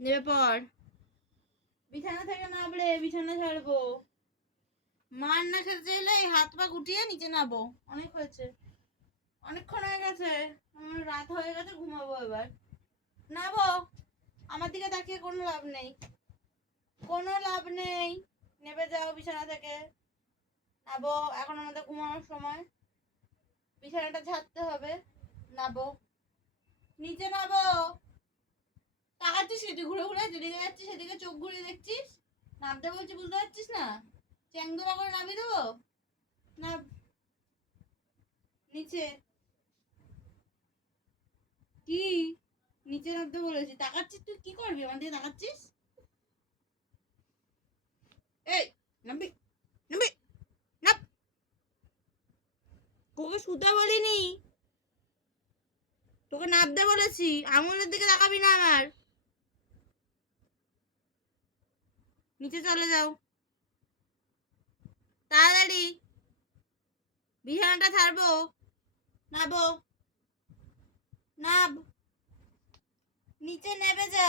নেবে পর। বিছানা থেকে নামলে বিছানা ছাড়বো। মার না খেতে চাইলে এই হাত পা গুটিয়ে নিচে নাবো। অনেক হয়েছে, অনেকক্ষণ হয়ে গেছে, আমার রাত হয়ে গেছে, ঘুমাবো এবার। নাবো। আমার দিকে তাকিয়ে কোনো লাভ নেই, কোনো লাভ নেই। নেবে যাও বিছানা থেকে। নাবো, এখন আমাদের ঘুমানোর সময়। বিছানাটা ঝাড়তে হবে। নাবো, নিচে নাবো। তাকাচ্ছিস কি তুই? ঘুরে ঘুরে যেদিকে যাচ্ছিস সেদিকে চোখ ঘুরিয়ে দেখছিস। নামতে বলছি, বুঝতে পারছিস না? চ্যাংদোলা করে নামিয়ে দেবো না। নিচে কি? নিচে নামতে বলেছি, তাকাচ্ছিস তুই? কি করবি আমার দিকে তাকাচ্ছিস? এই নামবি, নামবি, নাম। তোকে শুতে বলিনি, তোকে নামতে বলেছি। আঙুলের দিকে তাকাবি না আমার। নিচে চলে যাও তাড়াতাড়ি। বিছানাটা ছাড়বো। নাবো, নাব। নিচে নেবে যা।